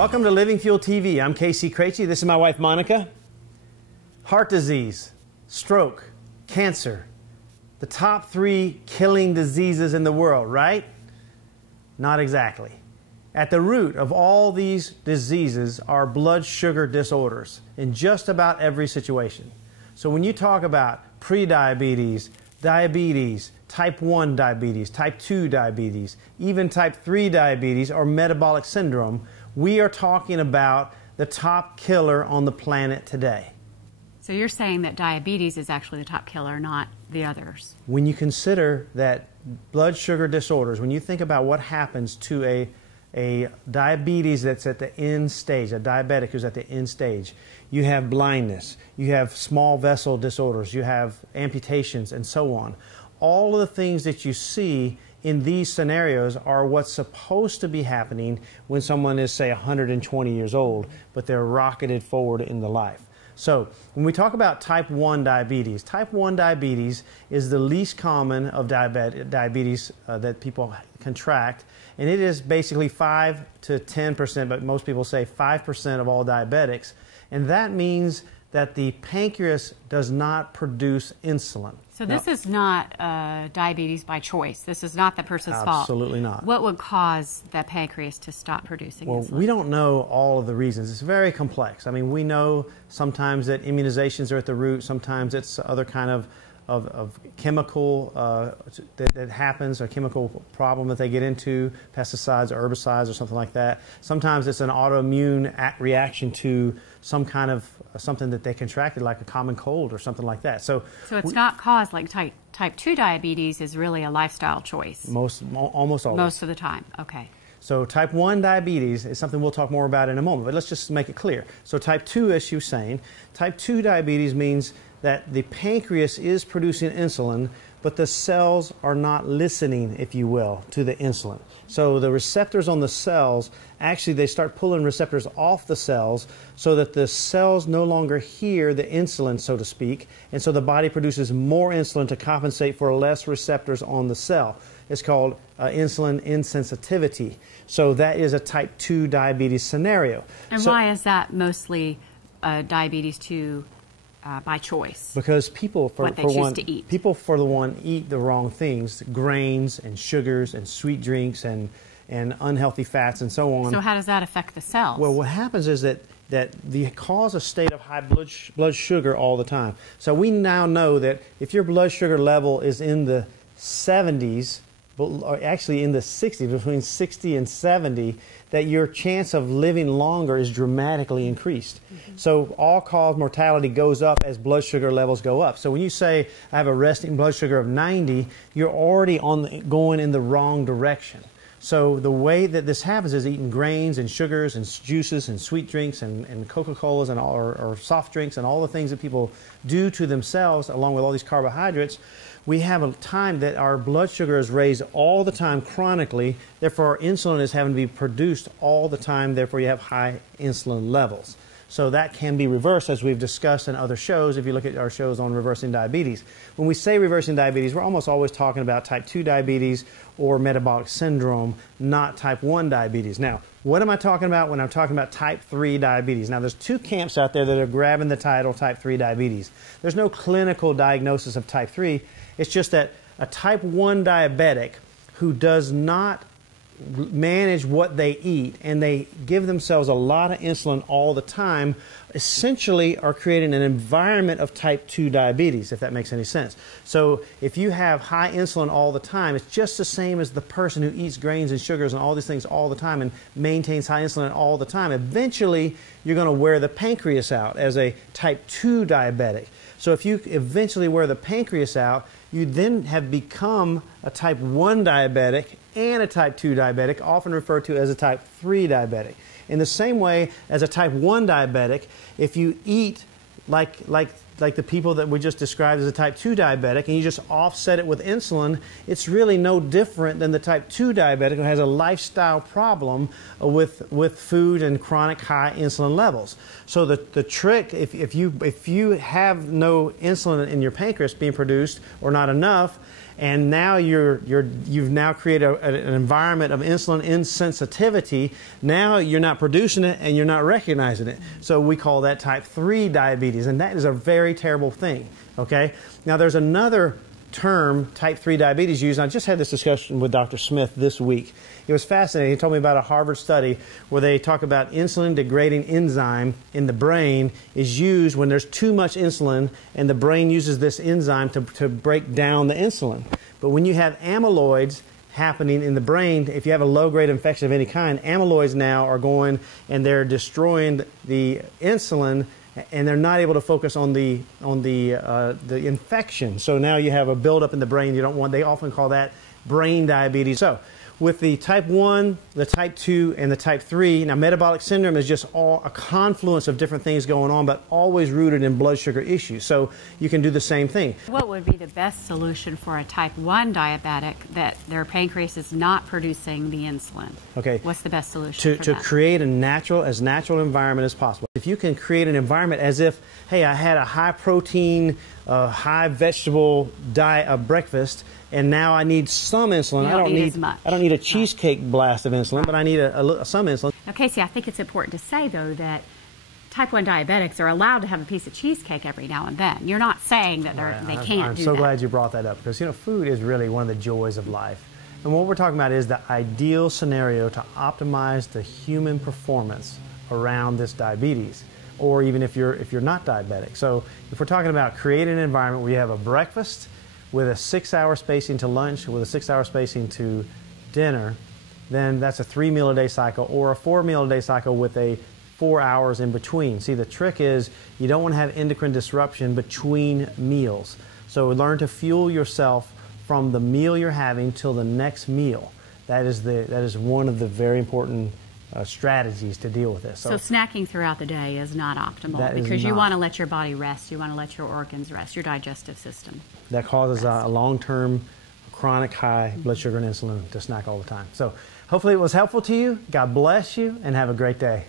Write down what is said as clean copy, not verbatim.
Welcome to Living Fuel TV. I'm Casey Krejci. This is my wife, Monica. Heart disease, stroke, cancer. The top 3 killing diseases in the world, right? Not exactly. At the root of all these diseases are blood sugar disorders in just about every situation. So when you talk about prediabetes, diabetes, type 1 diabetes, type 2 diabetes, even type 3 diabetes or metabolic syndrome, we are talking about the top killer on the planet today. So you're saying that diabetes is actually the top killer, not the others? When you consider that blood sugar disorders, when you think about what happens to a diabetes that's at the end stage, a diabetic who's at the end stage, you have blindness, you have small vessel disorders, you have amputations, and so on. All of the things that you see in these scenarios are what's supposed to be happening when someone is, say, 120 years old, but they're rocketed forward in the life. So when we talk about type 1 diabetes is the least common of diabetes that people contract, and it is basically 5 to 10%, but most people say 5% of all diabetics, and that means that the pancreas does not produce insulin. So this is not diabetes by choice. This is not the person's fault. Absolutely not. What would cause the pancreas to stop producing insulin? Well, we don't know all of the reasons. It's very complex. I mean, we know sometimes that immunizations are at the root. Sometimes it's other kind of chemical that happens, a chemical problem that they get into, pesticides or herbicides or something like that. Sometimes it's an autoimmune reaction to some kind of something that they contracted, like a common cold or something like that. So it's not caused like type 2 diabetes is really a lifestyle choice? Almost always. Most of the time, okay. So type 1 diabetes is something we'll talk more about in a moment, but let's just make it clear. So type 2, as you were saying, type 2 diabetes means that the pancreas is producing insulin, but the cells are not listening, if you will, to the insulin. So the receptors on the cells, actually they start pulling receptors off the cells so that the cells no longer hear the insulin, so to speak, and so the body produces more insulin to compensate for less receptors on the cell. It's called insulin insensitivity. So that is a type 2 diabetes scenario. And why is that mostly diabetes 2 by choice? Because people, for the one, eat the wrong things, grains and sugars and sweet drinks and unhealthy fats and so on. So how does that affect the cells? Well, what happens is that they cause a state of high blood sugar all the time. So we now know that if your blood sugar level is in the 70s, or actually in the 60s, between 60 and 70, that your chance of living longer is dramatically increased. Mm-hmm. So all-cause mortality goes up as blood sugar levels go up. So when you say, I have a resting blood sugar of 90, you're already going in the wrong direction. So the way that this happens is eating grains and sugars and juices and sweet drinks and Coca-Colas and or soft drinks and all the things that people do to themselves along with all these carbohydrates. We have a time that our blood sugar is raised all the time chronically, therefore our insulin is having to be produced all the time, therefore you have high insulin levels. So that can be reversed, as we've discussed in other shows, if you look at our shows on reversing diabetes. When we say reversing diabetes, we're almost always talking about type 2 diabetes or metabolic syndrome, not type 1 diabetes. Now, what am I talking about when I'm talking about type 3 diabetes? Now, there's 2 camps out there that are grabbing the title type 3 diabetes. There's no clinical diagnosis of type 3. It's just that a type 1 diabetic who does not manage what they eat and they give themselves a lot of insulin all the time essentially are creating an environment of type 2 diabetes, if that makes any sense. So if you have high insulin all the time, it's just the same as the person who eats grains and sugars and all these things all the time and maintains high insulin all the time. Eventually, you're going to wear the pancreas out as a type 2 diabetic. So if you eventually wear the pancreas out, you then have become a type 1 diabetic and a type 2 diabetic, often referred to as a type 3 diabetic. In the same way as a type 1 diabetic, if you eat like the people that we just described as a type 2 diabetic and you just offset it with insulin, it's really no different than the type 2 diabetic who has a lifestyle problem with food and chronic high insulin levels. So the trick, if you have no insulin in your pancreas being produced or not enough, and now you've now created an environment of insulin insensitivity. Now you're not producing it and you're not recognizing it. So we call that type 3 diabetes, and that is a very terrible thing. Okay. Now there's another term, type 3 diabetes, used. And I just had this discussion with Dr. Smith this week. It was fascinating. He told me about a Harvard study where they talk about insulin degrading enzyme in the brain is used when there's too much insulin, and the brain uses this enzyme to break down the insulin. But when you have amyloids happening in the brain, if you have a low-grade infection of any kind, amyloids now are going and they're destroying the insulin, and they're not able to focus on the infection. So now you have a buildup in the brain. You don't want. They often call that brain diabetes. So with the type 1, the type 2, and the type 3, now metabolic syndrome is just all a confluence of different things going on, but always rooted in blood sugar issues. So you can do the same thing. What would be the best solution for a type 1 diabetic that their pancreas is not producing the insulin? Okay. What's the best solution for to that? create as natural environment as possible. If you can create an environment as if, hey, I had a high protein, high vegetable diet breakfast, and now I need some insulin. I don't need a cheesecake blast of insulin, but I need some insulin. Now, Casey, I think it's important to say, though, that type 1 diabetics are allowed to have a piece of cheesecake every now and then. You're not saying that they can't do that. I'm so glad you brought that up, because food is really one of the joys of life. And what we're talking about is the ideal scenario to optimize the human performance around this diabetes, or even if you're not diabetic. So if we're talking about creating an environment where you have a breakfast with a 6-hour spacing to lunch, with a 6-hour spacing to dinner, then that's a 3-meal-a-day cycle, or a 4-meal-a-day cycle with a 4 hours in between. See, the trick is you don't want to have endocrine disruption between meals. So learn to fuel yourself from the meal you're having till the next meal. That is one of the very important strategies to deal with this. So snacking throughout the day is not optimal, because you want to let your body rest. You want to let your organs rest, your digestive system. That causes a long-term chronic high blood sugar and insulin to snack all the time. So hopefully it was helpful to you. God bless you, and have a great day.